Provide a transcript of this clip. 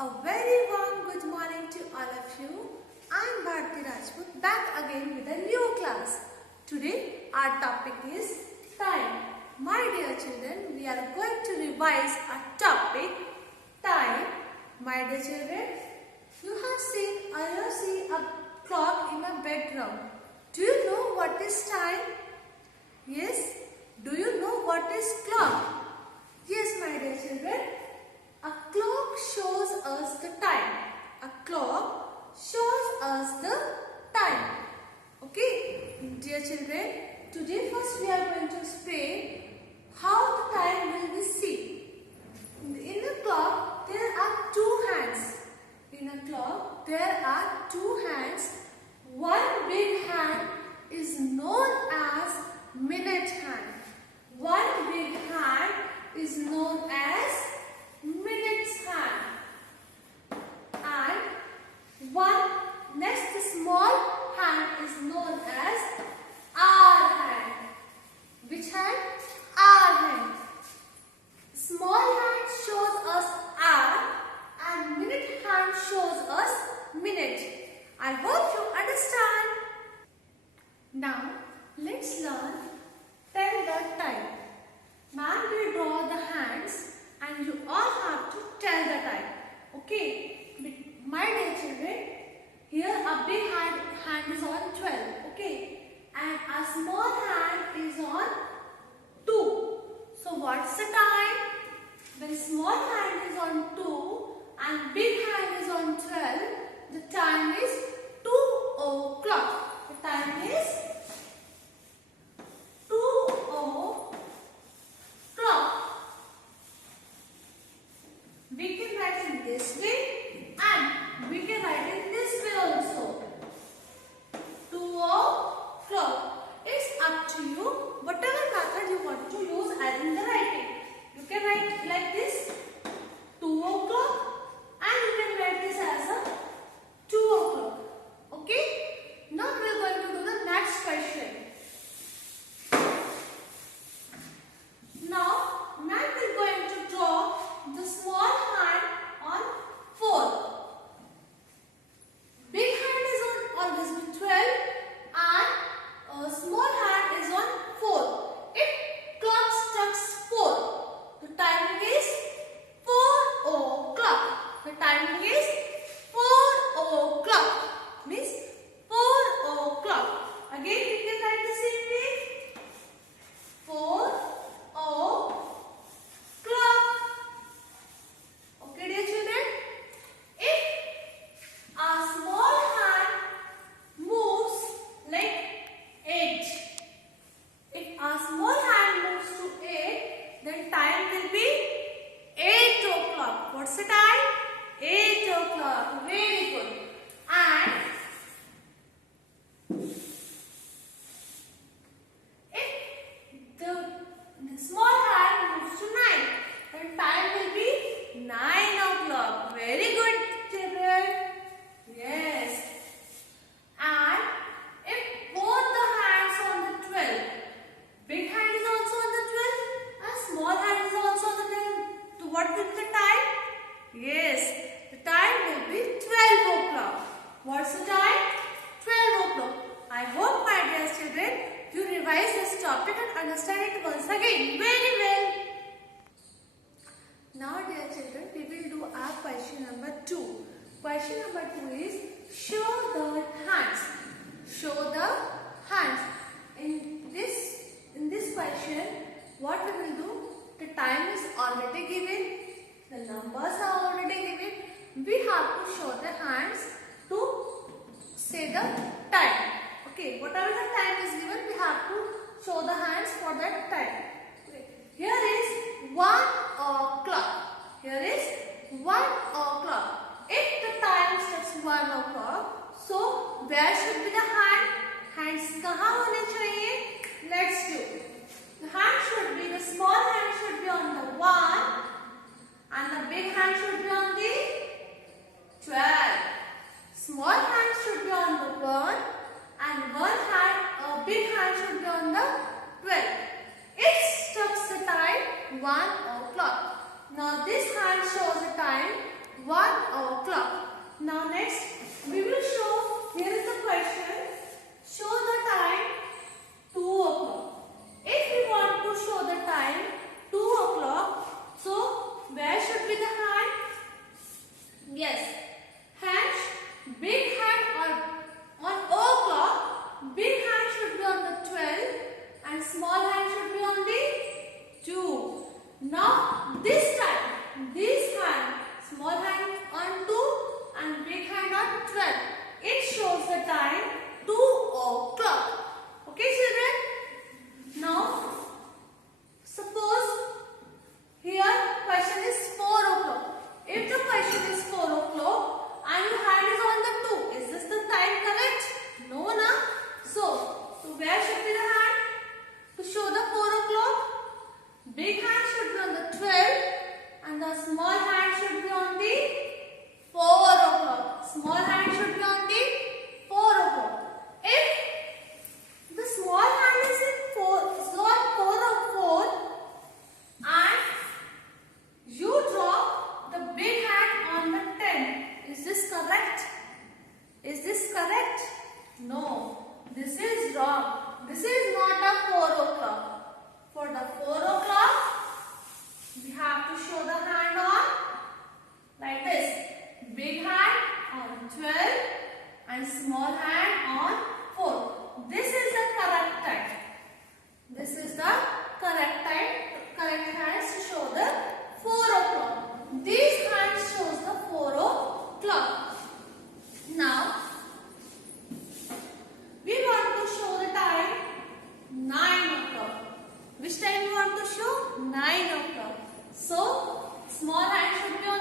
A very warm good morning to all of you. I am Bharti Rajput back again with a new class. Today our topic is time. My dear children, we are going to revise our topic time. My dear children, you have seen a clock in a bedroom. Do you know what is time? Yes? Do you know what is clock? Yes, my dear children. A clock shows us the time. A clock shows us the time. Okay, dear children, today first we are going to explain how the time will be seen. In a clock, there are two hands. In a clock, there are two hands. One big hand is known as minute hand. One big hand is known as minutes hand, and one next small hand is known as hour hand. Which hand? Hour hand. Small hand shows us hour and minute hand shows us minute. I hope you understand. Now let's learn tell the time. Man will draw the hands and you all have to tell the time. Okay, my dear children, here a big hand is on 12. Okay, and a small hand is on 2. So what's the time? When small hand is on 2 and big hand is on 12, the time is 2 o'clock. The time is 2 o'clock. We can write in this way and we can write in this way also. 2 o'clock. It's up to you. Whatever method you want to use as in the writing. You can write like this 2 o'clock and you can write this as a 2 o'clock. Okay? Now we are going to do the next question. Now, man is going to draw the small hand on 4. Big hand is on always be 12 and small hand is on 4. If clock strikes 4, the timing is 4 o'clock. The timing is 4 o'clock. Means 4 o'clock. Again we can write the same way. 4 o'clock. Okay, dear children. If a small hand moves like 8, if a small hand moves to 8, then time will be 8 o'clock. What's the time? 8 o'clock. Very good. And if the small hand moves to 9, then time will be 9 o'clock. Very good, children. Yes. And if both the hands on the 12, big hand is also on the 12 and small hand is also on the 12, so what will be the time? Yes, the time will be 12 o'clock. What's the time? 12 o'clock. I hope, my dear children, you revise this topic and understand it once again very well. Now, dear children, we will do our question number 2. Question number 2 is show the hands. Show the hands. In this question, what we will do? The time is already given. The numbers are already given. We have to show the hands to say the time. Okay, whatever the time is given, we have to show the hands for that time. Okay. Here is 1 o'clock. Here is 1 o'clock. If the time starts 1 o'clock, so where should be the hand? Hands कहाँ होने चाहिए? Let's do. The hand should be, the small hand should be on the 1 and the big hand should be on the 12. Small hand should be on the 1 and big hand should be on the 12. It stops the time 1 o'clock. Now this hand shows the time 1 o'clock. Now next we will show, here is the question, show the time 2 o'clock. If we want to show the time 2 o'clock, so where should be the hand? Yes, hand, big hand on o'clock, big hand should be on the 12 and small hand should be on the 2. Now this time, this hand, small hand on 2 and big hand on 12. It shows the time 2 o'clock. Okay children? Now suppose here question is 4 o'clock. If the question is 4 o'clock and your hand is on the 2, is this the time correct? No, na? So where should be the hand? To show the 4 o'clock, big hand should be on the 12 and the small hand should be on the 4 o'clock. Small hand should be on the 4 o'clock. If the small hand is in 4 or 4 and you drop the big hand on the 10, is this correct? Is this correct? No, this is wrong. This is not a 4 o'clock. For the 4 o'clock, we have to show the hand on like this. Big hand on 12 and small hand on 4. This is the correct time. This is the correct time. Correct hands to show the 4 o'clock. These hands shows the 4 o'clock. Now, we want to show the time 9 o'clock. Which time we want to show? 9 o'clock. So, small hand should be on